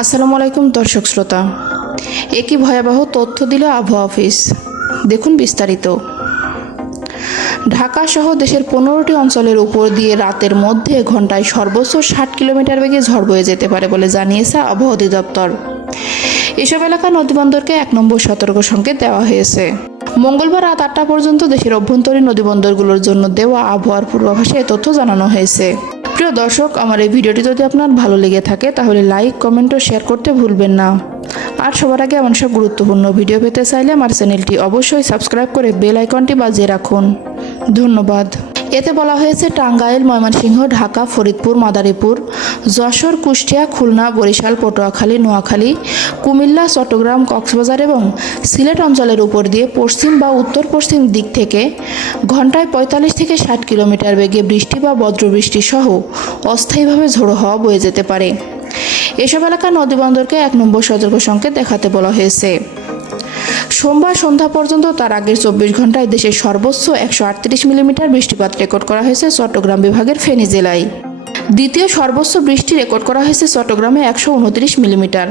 আসসালামু আলাইকুম দর্শক শ্রোতা, একই ভয়াবহ তথ্য দিল আবহাওয়া অফিস। দেখুন বিস্তারিত। ঢাকা সহ দেশের 15টি অঞ্চলের উপর দিয়ে রাতের মধ্যে ঘন্টায় সর্বোচ্চ 60 কিলোমিটার বেগে ঝড় বয়ে যেতে পারে বলে জানিয়েছে আবহাওয়া অধিদপ্তর। এসব এলাকা নদীবন্দরকে 1 নম্বর সতর্ক সংকেত দেওয়া হয়েছে। মঙ্গলবার রাত 8টা পর্যন্ত দেশের অভ্যন্তরীণ নদীবন্দরগুলোর জন্য দেওয়া আবহাওয়ার পূর্বাভাসে এ তথ্য জানানো হয়েছে। প্রিয় দর্শক, আমার এই ভিডিওটি যদি আপনার ভালো লেগে থাকে তাহলে লাইক, কমেন্ট ও শেয়ার করতে ভুলবেন না। আর সবার আগে এমন সব গুরুত্বপূর্ণ ভিডিও পেতে চাইলে আমার চ্যানেলটি অবশ্যই সাবস্ক্রাইব করে বেল আইকনটি বাজিয়ে রাখুন। ধন্যবাদ। এতে বলা হয়েছে টাঙ্গাইল, ময়মনসিংহ, ঢাকা, ফরিদপুর, মাদারীপুর, যশোর, কুষ্টিয়া, খুলনা, বরিশাল, পটুয়াখালী, নোয়াখালী, কুমিল্লা, চট্টগ্রাম, কক্সবাজার এবং সিলেট অঞ্চলের উপর দিয়ে পশ্চিম বা উত্তর পশ্চিম দিক থেকে ঘন্টায় 45 থেকে 60 কিলোমিটার বেগে বৃষ্টি বা বজ্রবৃষ্টি সহ অস্থায়ীভাবে ঝোড়ো হাওয়া বয়ে যেতে পারে। এসব এলাকার নদীবন্দরকে 1 নম্বর সতর্ক সংকেত দেখাতে বলা হয়েছে। সোমবার সন্ধ্যা পর্যন্ত তার আগের 24 ঘন্টায় দেশের সর্বোচ্চ 138 মিলিমিটার বৃষ্টিপাত রেকর্ড করা হয়েছে চট্টগ্রাম বিভাগের ফেনী জেলায়। দ্বিতীয় সর্বোচ্চ বৃষ্টি রেকর্ড করা হয়েছে চট্টগ্রামে 129 মিলিমিটার।